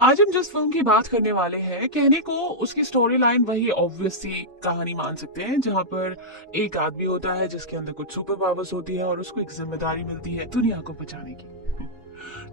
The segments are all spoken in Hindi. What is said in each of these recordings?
आज हम जिस फिल्म की बात करने वाले हैं, कहने को उसकी स्टोरी लाइन वही ऑब्वियस सी कहानी मान सकते हैं, जहां पर एक आदमी होता है जिसके अंदर कुछ सुपर पावर्स होती है और उसको एक जिम्मेदारी मिलती है दुनिया को बचाने की।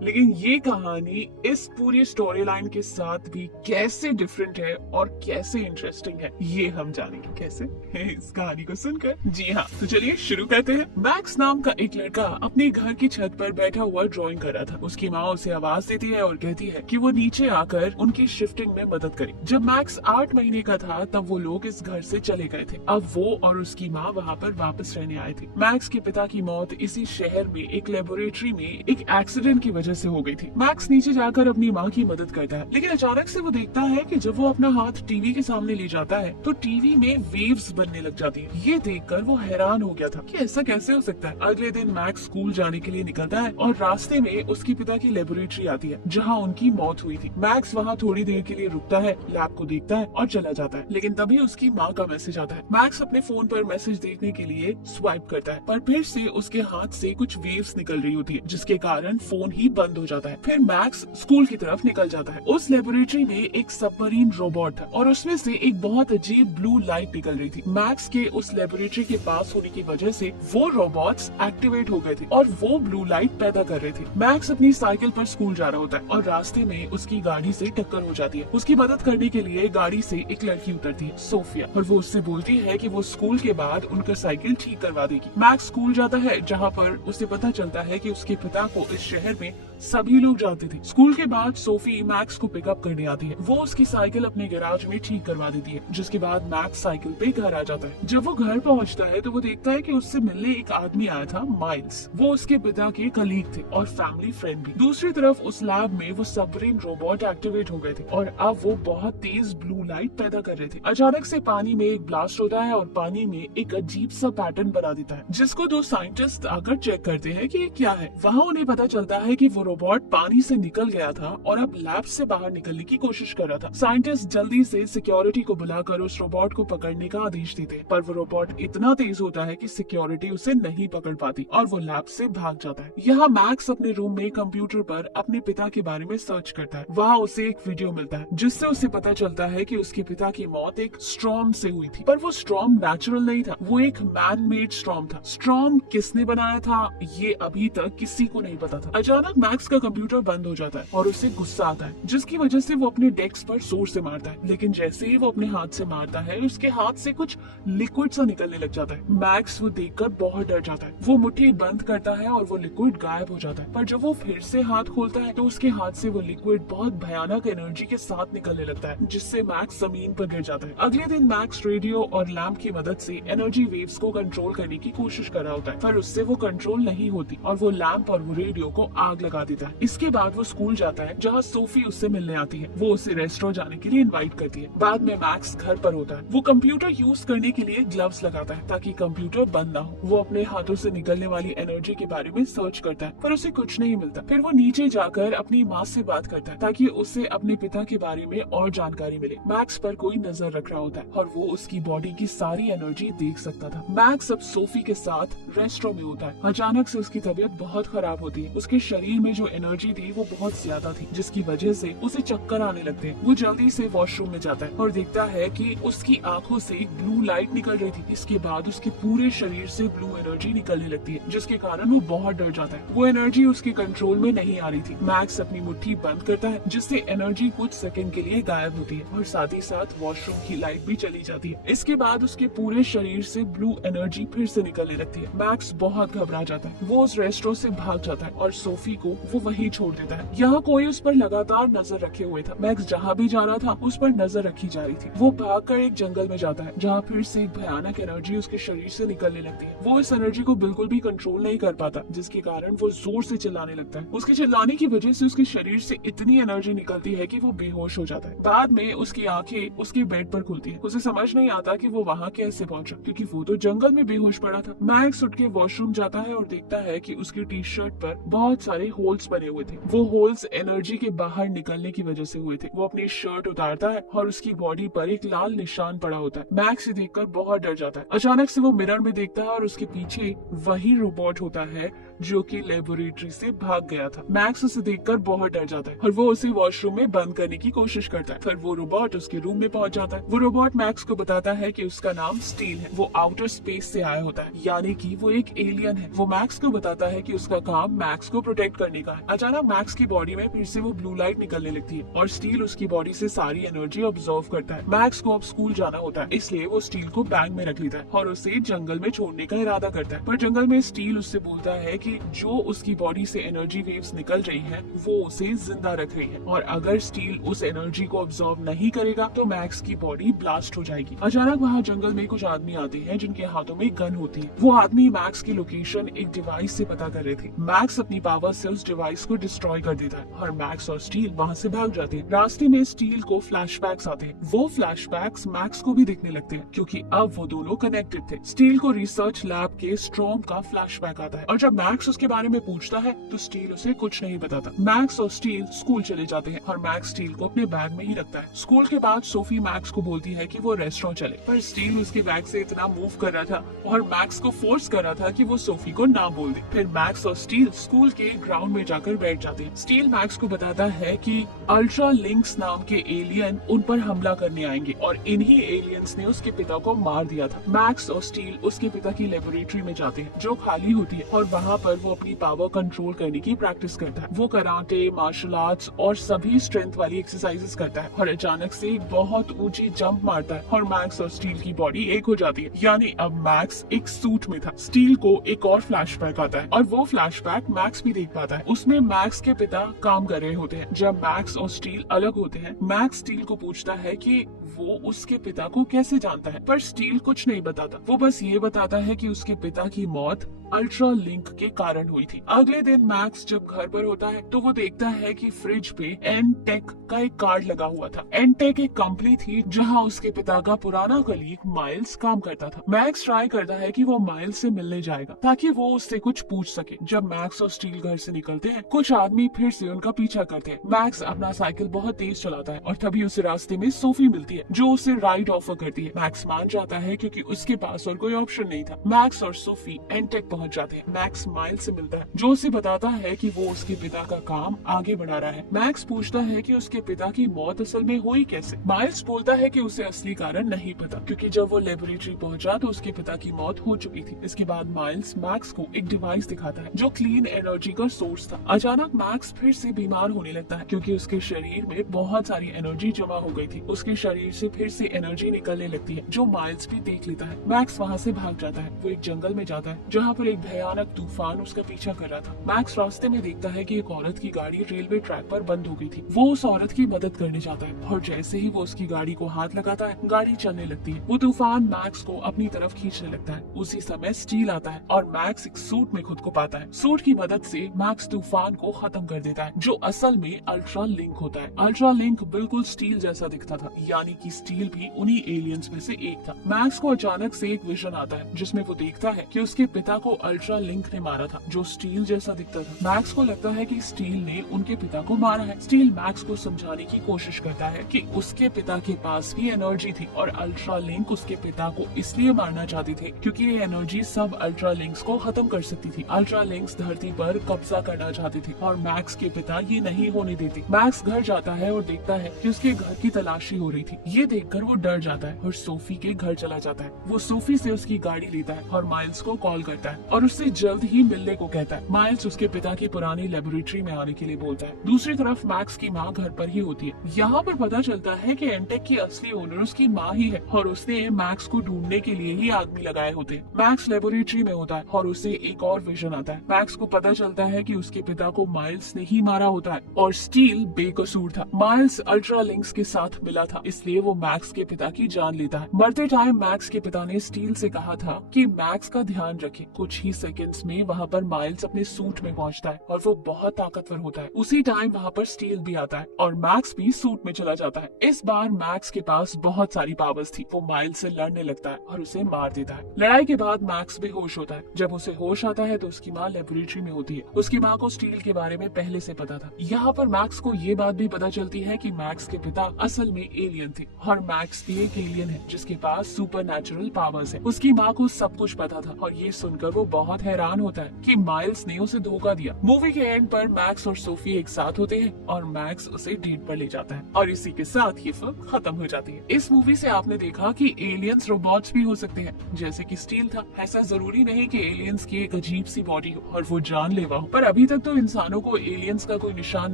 लेकिन ये कहानी इस पूरी स्टोरी लाइन के साथ भी कैसे डिफरेंट है और कैसे इंटरेस्टिंग है, ये हम जानेंगे कैसे इस कहानी को सुनकर। जी हाँ, तो चलिए शुरू करते हैं। मैक्स नाम का एक लड़का अपने घर की छत पर बैठा हुआ ड्राइंग कर रहा था। उसकी माँ उसे आवाज देती है और कहती है कि वो नीचे आकर उनकी शिफ्टिंग में मदद करे। जब मैक्स 8 महीने का था तब वो लोग इस घर से चले गए थे। अब वो और उसकी माँ वहाँ पर वापस रहने आए थे। मैक्स के पिता की मौत इसी शहर में एक लेबोरेटरी में एक एक्सीडेंट की वजह से हो गई थी। मैक्स नीचे जाकर अपनी माँ की मदद करता है, लेकिन अचानक से वो देखता है कि जब वो अपना हाथ टीवी के सामने ले जाता है तो टीवी में वेव्स बनने लग जाती है। ये देखकर वो हैरान हो गया था कि ऐसा कैसे हो सकता है। अगले दिन मैक्स स्कूल जाने के लिए निकलता है और रास्ते में उसके पिता की लेबोरेटरी आती है जहाँ उनकी मौत हुई थी। मैक्स वहाँ थोड़ी देर के लिए रुकता है, लैब को देखता है और चला जाता है, लेकिन तभी उसकी माँ का मैसेज आता है। मैक्स अपने फोन पर मैसेज देखने के लिए स्वाइप करता है, पर फिर से उसके हाथ से कुछ वेव्स निकल रही होती है, जिसके कारण फोन ही बंद हो जाता है। फिर मैक्स स्कूल की तरफ निकल जाता है। उस लेबोरेटरी में एक सबमरीन रोबोट था और उसमें से एक बहुत अजीब ब्लू लाइट निकल रही थी। मैक्स के उस लेबोरेटरी के पास होने की वजह से वो रोबोट्स एक्टिवेट हो गए थे और वो ब्लू लाइट पैदा कर रहे थे। मैक्स अपनी साइकिल पर स्कूल जा रहा होता है और रास्ते में उसकी गाड़ी से टक्कर हो जाती है। उसकी मदद करने के लिए गाड़ी से एक लड़की उतरती है, सोफिया, और वो उससे बोलती है कि वो स्कूल के बाद उनका साइकिल ठीक करवा देगी। मैक्स स्कूल जाता है जहाँ पर उसे पता चलता है कि उसके पिता को इस शहर में सभी लोग जानते थे। स्कूल के बाद सोफी मैक्स को पिकअप करने आती है। वो उसकी साइकिल अपने गैराज में ठीक करवा देती है, जिसके बाद मैक्स साइकिल पे घर आ जाता है। जब वो घर पहुंचता है तो वो देखता है कि उससे मिलने एक आदमी आया था, माइल्स। वो उसके पिता के कलीग थे और फैमिली फ्रेंड भी। दूसरी तरफ उस लैब में वो सबमरीन रोबोट एक्टिवेट हो गए थे और अब वो बहुत तेज ब्लू लाइट पैदा कर रहे थे। अचानक से पानी में एक ब्लास्ट होता है और पानी में एक अजीब सा पैटर्न बना देता है, जिसको दो साइंटिस्ट आकर चेक करते हैं कि ये क्या है। वहाँ उन्हें पता चलता है कि वो रोबोट पानी से निकल गया था और अब लैब से बाहर निकलने की कोशिश कर रहा था। साइंटिस्ट जल्दी से सिक्योरिटी को बुलाकर उस रोबोट को पकड़ने का आदेश देते हैं, पर वो रोबोट इतना तेज होता है कि सिक्योरिटी उसे नहीं पकड़ पाती और वो लैब से भाग जाता है। यहाँ मैक्स अपने रूम में कंप्यूटर पर अपने पिता के बारे में सर्च करता है। वहाँ उसे एक वीडियो मिलता है जिससे उसे पता चलता है कि उसके पिता की मौत एक स्टॉर्म से हुई थी, पर वो स्टॉर्म नेचुरल नहीं था, वो एक मैन मेड स्टॉर्म था। स्टॉर्म किसने बनाया था ये अभी तक किसी को नहीं पता था। अचानक मैक्स का कंप्यूटर बंद हो जाता है और उसे गुस्सा आता है, जिसकी वजह से वो अपने डेस्क पर जोर से मारता है, लेकिन जैसे ही वो अपने हाथ से मारता है उसके हाथ से कुछ लिक्विड सा निकलने लग जाता है। मैक्स वो देखकर बहुत डर जाता है। वो मुट्ठी बंद करता है और वो लिक्विड गायब हो जाता है, पर जब वो फिर से हाथ खोलता है तो उसके हाथ से वो लिक्विड बहुत भयानक एनर्जी के साथ निकलने लगता है, जिससे मैक्स जमीन पर गिर जाता है। अगले दिन मैक्स रेडियो और लैम्प की मदद से एनर्जी वेव्स को कंट्रोल करने की कोशिश कर रहा होता है, पर उससे वो कंट्रोल नहीं होती और वो लैम्प और वो रेडियो को आग लगा देता है। इसके बाद वो स्कूल जाता है जहाँ सोफी उससे मिलने आती है। वो उसे रेस्टोरेंट जाने के लिए इनवाइट करती है। बाद में मैक्स घर पर होता है। वो कंप्यूटर यूज करने के लिए ग्लव्स लगाता है ताकि कंप्यूटर बंद ना हो। वो अपने हाथों से निकलने वाली एनर्जी के बारे में सर्च करता है, पर उसे कुछ नहीं मिलता। फिर वो नीचे जाकर अपनी माँ से बात करता है ताकि उसे अपने पिता के बारे में और जानकारी मिले। मैक्स पर कोई नजर रख रहा होता है और वो उसकी बॉडी की सारी एनर्जी देख सकता था। मैक्स अब सोफी के साथ रेस्टोरेंट में होता है। अचानक से उसकी तबीयत बहुत खराब होती है। उसके शरीर में जो एनर्जी थी वो बहुत ज्यादा थी, जिसकी वजह से उसे चक्कर आने लगते हैं। वो जल्दी से वॉशरूम में जाता है और देखता है कि उसकी आंखों से ब्लू लाइट निकल रही थी। इसके बाद उसके पूरे शरीर से ब्लू एनर्जी निकलने लगती है, जिसके कारण वो बहुत डर जाता है। वो एनर्जी उसके कंट्रोल में नहीं आ रही थी। मैक्स अपनी मुट्ठी बंद करता है, जिससे एनर्जी कुछ सेकंड के लिए गायब होती है और साथ ही साथ वॉशरूम की लाइट भी चली जाती है। इसके बाद उसके पूरे शरीर से ब्लू एनर्जी फिर से निकलने लगती है। मैक्स बहुत घबरा जाता है। वो उस रेस्टोरेंट से भाग जाता है और सोफी को वो वहीं छोड़ देता है। यहाँ कोई उस पर लगातार नजर रखे हुए था। मैक्स जहाँ भी जा रहा था उस पर नजर रखी जा रही थी। वो भागकर एक जंगल में जाता है जहाँ फिर से एक भयानक एनर्जी उसके शरीर से निकलने लगती है। वो इस एनर्जी को बिल्कुल भी कंट्रोल नहीं कर पाता, जिसके कारण वो जोर से चिल्लाने लगता है। उसके चिल्लाने की वजह से उसके शरीर से इतनी एनर्जी निकलती है कि वो बेहोश हो जाता है। बाद में उसकी आंखें उसके बेड पर खुलती है। उसे समझ नहीं आता कि वो वहाँ कैसे पहुंचा, क्योंकि वो तो जंगल में बेहोश पड़ा था। मैक्स उठ के वॉशरूम जाता है और देखता है कि उसकी टी शर्ट पर बहुत सारे होल्स बने हुए थे। वो होल्स एनर्जी के बाहर निकलने की वजह से हुए थे। वो अपनी शर्ट उतारता है और उसकी बॉडी पर एक लाल निशान पड़ा होता है। मैक्स देखकर बहुत डर जाता है। अचानक से वो मिरर में देखता है और उसके पीछे वही रोबोट होता है जो कि लेबोरेटरी से भाग गया था। मैक्स उसे देखकर बहुत डर जाता है और वो उसे वॉशरूम में बंद करने की कोशिश करता है। फिर वो रोबोट उसके रूम में पहुंच जाता है। वो रोबोट मैक्स को बताता है कि उसका नाम स्टील है, वो आउटर स्पेस से आया होता है, यानी कि वो एक एलियन है। वो मैक्स को बताता है कि उसका काम मैक्स को प्रोटेक्ट करने का है। अचानक मैक्स की बॉडी में फिर से वो ब्लू लाइट निकलने लगती है और स्टील उसकी बॉडी से सारी एनर्जी ऑब्जर्व करता है। मैक्स को अब स्कूल जाना होता है, इसलिए वो स्टील को बैग में रख लेता है और उसे जंगल में छोड़ने का इरादा करता है। पर जंगल में स्टील उससे बोलता है कि जो उसकी बॉडी से एनर्जी वेव्स निकल रही है वो उसे जिंदा रख रही है और अगर स्टील उस एनर्जी को ऑब्जर्व नहीं करेगा तो मैक्स की बॉडी ब्लास्ट हो जाएगी। अचानक वहाँ जंगल में कुछ आदमी आते हैं जिनके हाथों में गन होती है। वो आदमी मैक्स की लोकेशन एक डिवाइस से पता कर रहे थे। मैक्स अपनी पावर से उस डिवाइस को डिस्ट्रॉय कर देता है और मैक्स और स्टील वहाँ से भाग जाते हैं। रास्ते में स्टील को फ्लैशबैक्स आते हैं। वो फ्लैशबैक्स मैक्स को भी दिखने लगते हैं क्योंकि अब वो दोनों कनेक्टेड थे। स्टील को रिसर्च लैब के स्ट्रॉम का फ्लैशबैक आता है और जब मैक्स उसके बारे में पूछता है तो स्टील उसे कुछ नहीं बताता। मैक्स और स्टील स्कूल चले जाते हैं और मैक्स स्टील को अपने बैग में ही रखता है। स्कूल के बाद सोफी मैक्स को बोलती है कि वो रेस्टोरेंट चले, पर स्टील उसके बैग से इतना मूव कर रहा था और मैक्स को फोर्स कर रहा था कि वो सोफी को ना बोल दे। फिर मैक्स और स्टील स्कूल के ग्राउंड में जाकर बैठ जाते हैं। स्टील मैक्स को बताता है कि अल्ट्रा लिंक्स नाम के एलियन उन पर हमला करने आएंगे और इन्हीं एलियंस ने उसके पिता को मार दिया था। मैक्स और स्टील उसके पिता की लेबोरेटरी में जाते हैं जो खाली होती है और वहाँ पर वो अपनी पावर कंट्रोल करने की प्रैक्टिस करता है। वो कराटे, मार्शल आर्ट्स और सभी स्ट्रेंथ वाली एक्सरसाइजेस करता है और अचानक से एक बहुत ऊंची जंप मारता है और मैक्स और स्टील की बॉडी एक हो जाती है, यानी अब मैक्स एक सूट में था। स्टील को एक और फ्लैशबैक आता है और वो फ्लैशबैक मैक्स भी देख पाता है। उसमें मैक्स के पिता काम कर रहे होते हैं। जब मैक्स और स्टील अलग होते हैं, मैक्स स्टील को पूछता है कि वो उसके पिता को कैसे जानता है, पर स्टील कुछ नहीं बताता। वो बस ये बताता है कि उसके पिता की मौत अल्ट्रा लिंक के कारण हुई थी। अगले दिन मैक्स जब घर पर होता है तो वो देखता है कि फ्रिज पे एनटेक का एक कार्ड लगा हुआ था। एनटेक एक कंपनी थी जहां उसके पिता का पुराना कलीग माइल्स काम करता था। मैक्स ट्राई करता है कि वो माइल्स से मिलने जाएगा ताकि वो उससे कुछ पूछ सके। जब मैक्स और स्टील घर से निकलते हैं, कुछ आदमी फिर से उनका पीछा करते हैं। मैक्स अपना साइकिल बहुत तेज चलाता है और तभी उसे रास्ते में सोफी मिलती है जो उसे राइड ऑफर करती है। मैक्स मान जाता है क्योंकि उसके पास और कोई ऑप्शन नहीं था। मैक्स और सोफी एनटेक पहुंच जाते हैं। मैक्स माइल्स से मिलता है जो उसे बताता है कि वो उसके पिता का काम आगे बढ़ा रहा है। मैक्स पूछता है कि उसके पिता की मौत असल में हुई कैसे। माइल्स बोलता है कि उसे असली कारण नहीं पता क्योंकि जब वो लेबोरेटरी पहुंचा तो उसके पिता की मौत हो चुकी थी। इसके बाद माइल्स मैक्स को एक डिवाइस दिखाता है जो क्लीन एनर्जी का सोर्स था। अचानक मैक्स फिर से बीमार होने लगता है क्योंकि उसके शरीर में बहुत सारी एनर्जी जमा हो गई थी। उसके शरीर से फिर से एनर्जी निकलने लगती है जो माइल्स भी देख लेता है। मैक्स वहाँ से भाग जाता है। वो एक जंगल में जाता है जहाँ पर एक भयानक तूफान उसका पीछा कर रहा था। मैक्स रास्ते में देखता है कि एक औरत की गाड़ी रेलवे ट्रैक पर बंद हो गई थी। वो उस औरत की मदद करने जाता है और जैसे ही वो उसकी गाड़ी को हाथ लगाता है, गाड़ी चलने लगती है। वो तूफान मैक्स को अपनी तरफ खींचने लगता है। उसी समय स्टील आता है और मैक्स एक सूट में खुद को पाता है। सूट की मदद से मैक्स तूफान को खत्म कर देता है जो असल में अल्ट्रा लिंक होता है। अल्ट्रा लिंक बिल्कुल स्टील जैसा दिखता था, यानी कि स्टील भी उन्हीं एलियंस में से एक था। मैक्स को अचानक से एक विजन आता है जिसमें वो देखता है कि उसके पिता को अल्ट्रा लिंक ने मारा था जो स्टील जैसा दिखता था। मैक्स को लगता है कि स्टील ने उनके पिता को मारा है। स्टील मैक्स को समझाने की कोशिश करता है कि उसके पिता के पास भी एनर्जी थी और अल्ट्रा लिंक उसके पिता को इसलिए मारना चाहते थे क्योंकि ये एनर्जी सब अल्ट्रा लिंक्स को खत्म कर सकती थी। अल्ट्रा लिंक्स धरती पर कब्जा करना चाहते थे और मैक्स के पिता ये नहीं होने देते। मैक्स घर जाता है और देखता है कि उसके घर की तलाशी हो रही थी। ये देखकर वो डर जाता है और सोफी के घर चला जाता है। वो सोफी से उसकी गाड़ी लेता है और माइल्स को कॉल करता है और उससे जल्द ही मिलने को कहता है। माइल्स उसके पिता की पुरानी लेबोरेटरी में आने के लिए बोलता है। दूसरी तरफ मैक्स की माँ घर पर ही होती है। यहाँ पर पता चलता है कि एनटेक की असली ओनर उसकी माँ ही है और उसने मैक्स को ढूंढने के लिए ही आदमी लगाए होते हैं। मैक्स लेबोरेटरी में होता है और उसे एक और विजन आता है। मैक्स को पता चलता है कि उसके पिता को माइल्स ने ही मारा होता है और स्टील बेकसूर था। माइल्स अल्ट्रा लिंक्स के साथ मिला था, इसलिए वो मैक्स के पिता की जान लेता है। मरते टाइम मैक्स के पिता ने स्टील से कहा था कि मैक्स का ध्यान रखे। कुछ ही सेकंड्स में वहाँ पर माइल्स अपने सूट में पहुँचता है और वो बहुत ताकतवर होता है। उसी टाइम वहाँ पर स्टील भी आता है और मैक्स भी सूट में चला जाता है। इस बार मैक्स के पास बहुत सारी पावर्स थी। वो माइल्स से लड़ने लगता है और उसे मार देता है। लड़ाई के बाद मैक्स बेहोश होता है। जब उसे होश आता है तो उसकी माँ लेबोरेटरी में होती है। उसकी माँ को स्टील के बारे में पहले से पता था। यहाँ पर मैक्स को ये बात भी पता चलती है कि मैक्स के पिता असल में एलियन थे और मैक्स भी एक एलियन है जिसके पास सुपर नेचुरल पावर्स है। उसकी माँ को सब कुछ पता था और ये सुनकर वो बहुत हैरान होता है। है कि माइल्स ने उसे धोखा दिया। मूवी के एंड पर मैक्स और सोफी एक साथ होते हैं और मैक्स उसे डेट पर ले जाता है और इसी के साथ ये फिल्म खत्म हो जाती है। इस मूवी से आपने देखा कि एलियंस रोबोट्स भी हो सकते हैं, जैसे कि स्टील था। ऐसा जरूरी नहीं कि एलियंस की एक अजीब सी बॉडी हो और वो जानलेवा हो, पर अभी तक तो इंसानों को एलियंस का कोई निशान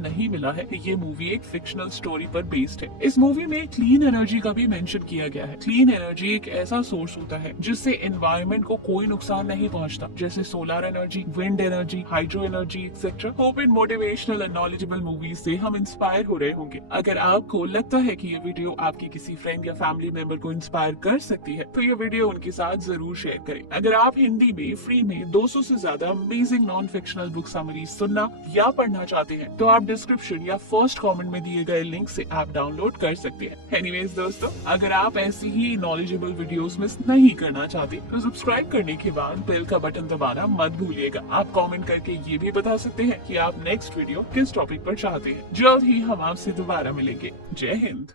नहीं मिला है। ये मूवी एक फिक्शनल स्टोरी पर बेस्ड है। इस मूवी में क्लीन एनर्जी का भी मेंशन किया गया है। क्लीन एनर्जी एक ऐसा सोर्स होता है जिससे एनवायरनमेंट को कोई नुकसान नहीं पहुंचता, जैसे solar energy, wind energy, hydro energy etcetera. Hope in motivational and knowledgeable movies से हम इंस्पायर हो रहे होंगे। अगर आपको लगता है कि ये वीडियो आपकी किसी फ्रेंड या फैमिली मेंबर को इंस्पायर कर सकती है तो ये वीडियो उनके साथ जरूर शेयर करें। अगर आप हिंदी में फ्री में 200 से ज्यादा amazing non fictional book summaries सुनना या पढ़ना चाहते हैं तो आप डिस्क्रिप्शन या फर्स्ट कमेंट में दिए गए लिंक से ऐप डाउनलोड कर सकते हैं। एनीवेज दोस्तों, अगर आप ऐसी ही नॉलेजेबल वीडियोस मिस नहीं करना चाहते तो सब्सक्राइब करने के बाद बेल का बटन दबाना मत भूलिएगा। आप कमेंट करके ये भी बता सकते हैं कि आप नेक्स्ट वीडियो किस टॉपिक पर चाहते हैं। जल्द ही हम आपसे दोबारा मिलेंगे। जय हिंद।